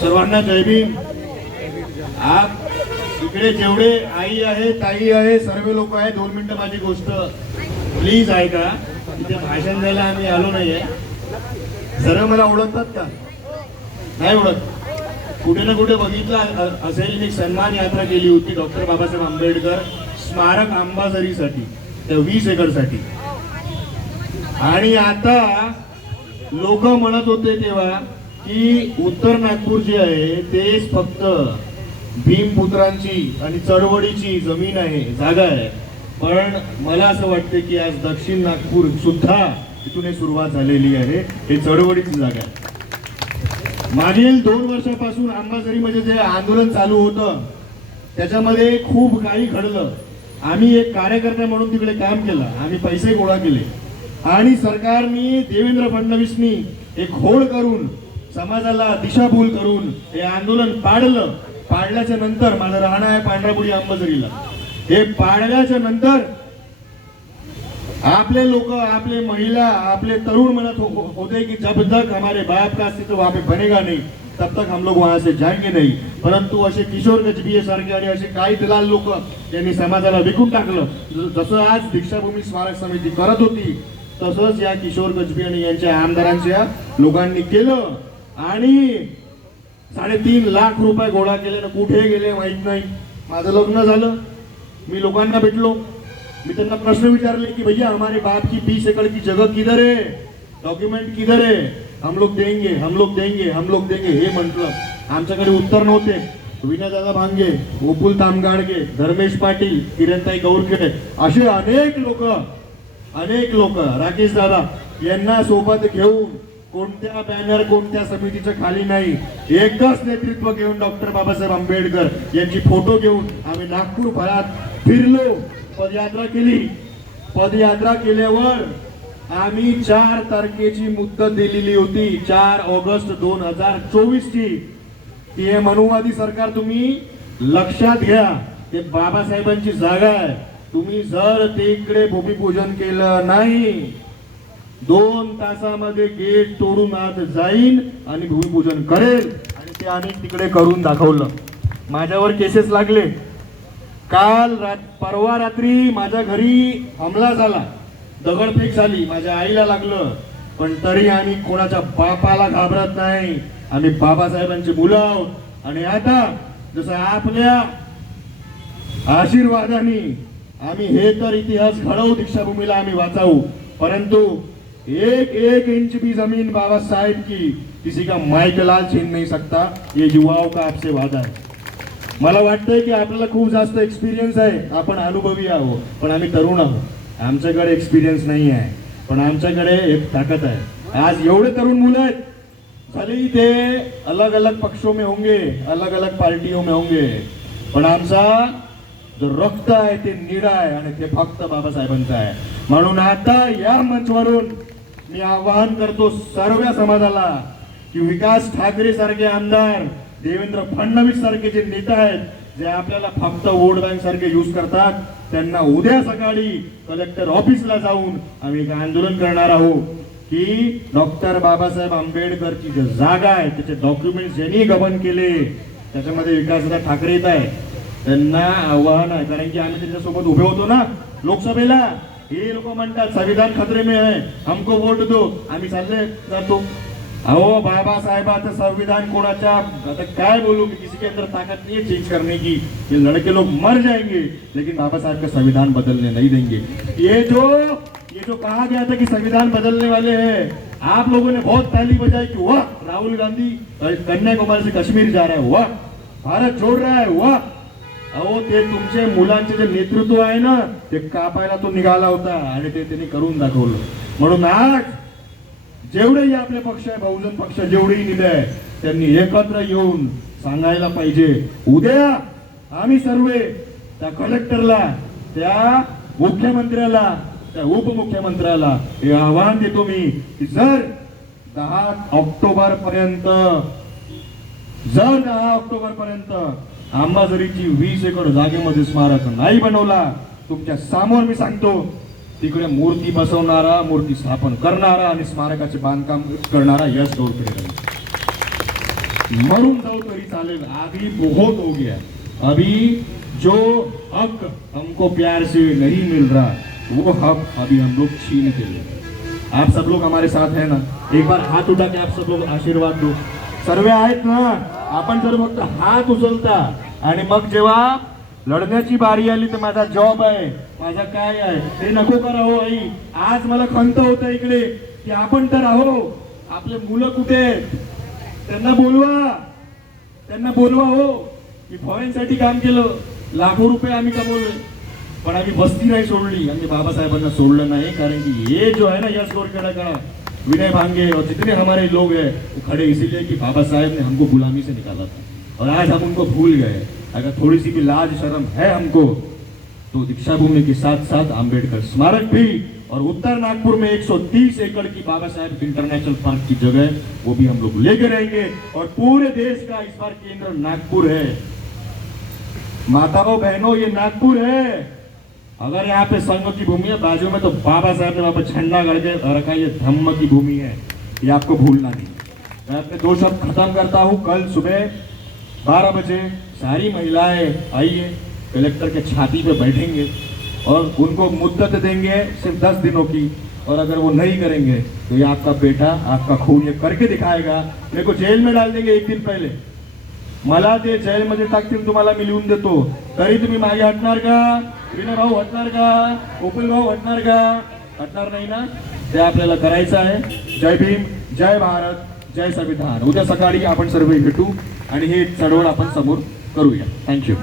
सर्वांना जय भीम. आप इकडे जेवढे आई आहे ताई आहे सर्व लोक आहे दोन मिनिटं माझी गोष्ट प्लीज ऐका. तिथे भाषण द्यायला आम्ही आलो नाहीये. सर्व मला ओळखतात का? नाही ओळख. कुठे ना कुठे बघितलं असेल मी सन्मान यात्रा केली होती डॉक्टर बाबासाहेब आंबेडकर स्मारक अंबाझरीसाठी त्या वीस एकरसाठी. आणि आता लोक म्हणत होते तेव्हा की उत्तर नागपूर जे आहे तेच फक्त भीमपुत्रांची आणि चळवळीची जमीन आहे जागा आहे. पण मला असं वाटतं की आज दक्षिण नागपूर सुद्धा तिथून हे सुरुवात झालेली आहे. हे चळवळीची जागा आहे. मागील दोन वर्षापासून अंबाझरीमध्ये जे आंदोलन चालू होतं त्याच्यामध्ये खूप काही घडलं. आम्ही एक कार्यकर्ता म्हणून तिकडे काम केलं. आम्ही पैसे गोळा केले. आणि सरकारने देवेंद्र फडणवीसनी एक घोळ करून समाजाला दिशाभूल करून हे आंदोलन पाडलं. पाडल्याच्या नंतर माझं राहणं आहे पांढरापुडी अंबाझरीला हे पाडल्याच्या नंतर आपले लोक आपले महिला आपले तरुण म्हणत हो-, हो- होते की जब तक हमारे बाप का अस्तित्व वहां पे बनेगा नहीं तब तक हम लोग वहां से जाएंगे नहीं. परंतु असे किशोर गजबिये सारखे आणि असे काही दलाल लोक यांनी समाजाला विकून टाकलं. जसं आज दीक्षाभूमी स्मारक समिती करत होती तसंच या किशोर गजबी आणि यांच्या आमदारांच्या लोकांनी केलं. आणि साडेतीन लाख रुपये गोळा केले ना कुठे गेले माहीत नाही. माझं लग्न झालं. मी लोकांना भेटलो. मी त्यांना प्रश्न विचारले की भैया हमारे बाप की बीस एकड़ की जगह किधर है? डॉक्युमेंट किधर है? हम लोग देंगे हम लोग देंगे हम लोग देंगे. हे म्हटलं. आमच्याकडे उत्तर नव्हते. विनयदादा भांगे गोकुल तामगाडगे धर्मेश पाटील किरणताई गौरखेडे असे अनेक लोक अनेक लोक राकेश दादा यांना सोबत घेऊन कोणत्या बॅनर कोणत्या समितीच्या खाली नाही एकच नेतृत्व घेऊन डॉक्टर बाबासाहेब आंबेडकर यांची फोटो घेऊन आम्ही नागपूर भरात फिरलो पदयात्रा केली. पदयात्रा केल्यावर आम्ही चार तारखेची मुदत दिलेली होती चार ऑगस्ट दोन हजार चोवीस ची ती हे मनुवादी सरकार तुम्ही लक्षात घ्या ते बाबासाहेबांची जागा आहे. तुम्ही जर तिकडे भूमिपूजन केलं नाही दोन तासामध्ये गेट तोडून आत जाईन आणि भूमिपूजन करेल. आणि ते आम्ही तिकडे करून दाखवलं. माझ्यावर केसेस लागले. काल रात परवा रात्री माझ्या घरी हमला झाला. दगडफेक झाली. माझ्या आईला लागलं. पण तरी आम्ही कोणाच्या बापाला घाबरत नाही. आम्ही बाबासाहेबांची मुलं आहोत. आणि आता जसं आपल्या आशीर्वादाने आम्ही हे तर इतिहास घडवू दीक्षाभूमीला आम्ही वाचावू. परंतु एक एक इंच भी जमीन बाबा साहेब की किसी का माइक लाल छीन नहीं सकता ये युवाओं का आपसे वादा है. मला वाटतंय की आपल्याला खूप जास्त एक्सपिरियन्स आहे. आपण अनुभवी आहोत पण आम्ही तरुण आहोत. आमच्याकडे एक्सपिरियन्स नाही आहे पण आमच्याकडे एक ताकद आहे. आज एवढे तरुण मुलं आहेत. भले ही ते अलग अलग पक्षों में होंगे अलग अलग पार्टियों में होंगे. पण आमचा जो रक्त आहे ते निळा आहे आणि ते फक्त बाबासाहेबांचं आहे. म्हणून आता या मंचवरून मी आवाहन करतो सर्व समाजाला की विकास ठाकरे सारखे आमदार देवेंद्र फडणवीस सारखे जे नेता आहेत जे आपल्याला फक्त वोट बँक सारखे युज करतात त्यांना उद्या सकाळी कलेक्टर ऑफिसला जाऊन आम्ही एक आंदोलन करणार आहोत की डॉक्टर बाबासाहेब आंबेडकरची जी जागा आहे त्याचे डॉक्युमेंट ज्यांनी गबन केले त्याच्यामध्ये विकासदा ठाकरे येत आहे. त्यांना आव्हान आहे. कारण की आम्ही त्यांच्यासोबत उभे होतो ना लोकसभेला. हे लोक म्हणतात संविधान खतरे में आहे हमको वोट दो. आम्ही चालले जातो. अहो बाबासाहेबाचं संविधान कोणाच्या आता काय बोलू की किसी के अंदर ताकत नहीं है चेंज करने की. ये लड़के लोग मर जाएंगे लेकिन बाबा साहब का संविधान बदलने नहीं देंगे. ये जो ये जो कहा गया था कि संविधान बदलने वाले हैं आप लोगों ने बहुत ताली बजाई कि वाह राहुल गांधी कन्याकुमारी से कश्मीर जा रहा है वाह भारत छोड़ रहा है वाह अहो ते तुमचे मुलांचे जे नेतृत्व आहे ना ते कापायला तो निघाला होता आणि ते त्यांनी करून दाखवलं. म्हणून आज जेवढेही आपले पक्ष आहे बहुजन पक्ष जेवढेही निले आहे त्यांनी एकत्र येऊन सांगायला पाहिजे. उद्या आम्ही सर्व त्या कलेक्टरला त्या मुख्यमंत्र्याला त्या उपमुख्यमंत्र्याला हे आव्हान देतो मी की जर दहा ऑक्टोबर पर्यंत जर दहा ऑक्टोबर पर्यंत अंबाझरीची वीस एकर जागेमध्ये स्मारक नाही बनवला. तुमच्यासमोर मी सांगतो तिकडे मूर्ती बसवणारा मूर्ती स्थापन करणारा आणि स्मारकाचे बांधकाम करणारा यश गौरकडे म्हणून मरून जाऊ तरी चालेल. आधी बहुत हो गया. अभी जो हक हमको प्यार से नहीं मिल रहा वो हक अभी हम लोग छीन के लिए आप सब लोग हमारे साथ है ना? एक बार हाथ उठा के आप सब लोग आशीर्वाद दो। सर्व आहेत ना? आपण जर फक्त हात उचलता आणि मग जेव्हा लढण्याची बारी आली तर माझा जॉब आहे माझा काय आहे ते नको करा हो आई. आज मला खंत होत इकडे की आपण तर आहो. आपले मुलं कुठे आहेत? त्यांना बोलवा. त्यांना बोलवा हो. की फॉरेनसाठी काम केलं. लाखो रुपये आम्ही कमवले. पण आम्ही बस्ती नाही सोडली. आम्ही बाबासाहेबांना सोडलं नाही कारण की हे जो आहे ना या गोरखेड़ा का विनय भांगे और जितने हमारे लोग हैं, वो खड़े इसीलिए कि बाबा साहेब ने हमको गुलामी से निकाला था। और आज हम उनको भूल गए। अगर थोड़ी सी भी लाज शर्म है हमको तो दीक्षा भूमि के साथ साथ आम्बेडकर स्मारक भी और उत्तर नागपुर में 130 एकड़ की बाबा साहेब इंटरनेशनल पार्क की जगह, वो भी हम लोग लेके रहेंगे। और पूरे देश का इस बार केंद्र नागपुर है। माताओं, बहनों, ये नागपुर है। अगर यहाँ पे संघ की भूमि है, बाजू में तो बाबा साहब ने वहाँ पर झंडा गड़ के रखा, ये धम्म की भूमि है। ये आपको भूलना नहीं। मैं अपने दो शब्द खत्म करता हूँ। कल सुबह बारह बजे सारी महिलाएँ आइए, कलेक्टर के छाती पे बैठेंगे और उनको मुद्दत देंगे सिर्फ़ दस दिनों की। और अगर वो नहीं करेंगे तो ये आपका बेटा, आपका खून ये करके दिखाएगा। मेरे को जेल में डाल देंगे एक दिन पहले। मला ते जेलमध्ये टाकतील तुम्हाला मी लिहून देतो. तरी तुम्ही मागे हटणार का? विनय भाऊ हटणार का? गोकुल भाऊ हटणार का? हटणार नाही ना? ते आपल्याला करायचं आहे. जय भीम जय भारत जय संविधान. उद्या सकाळी आपण सर्व भेटू आणि हे चळवळ आपण समोर करूया. थँक्यू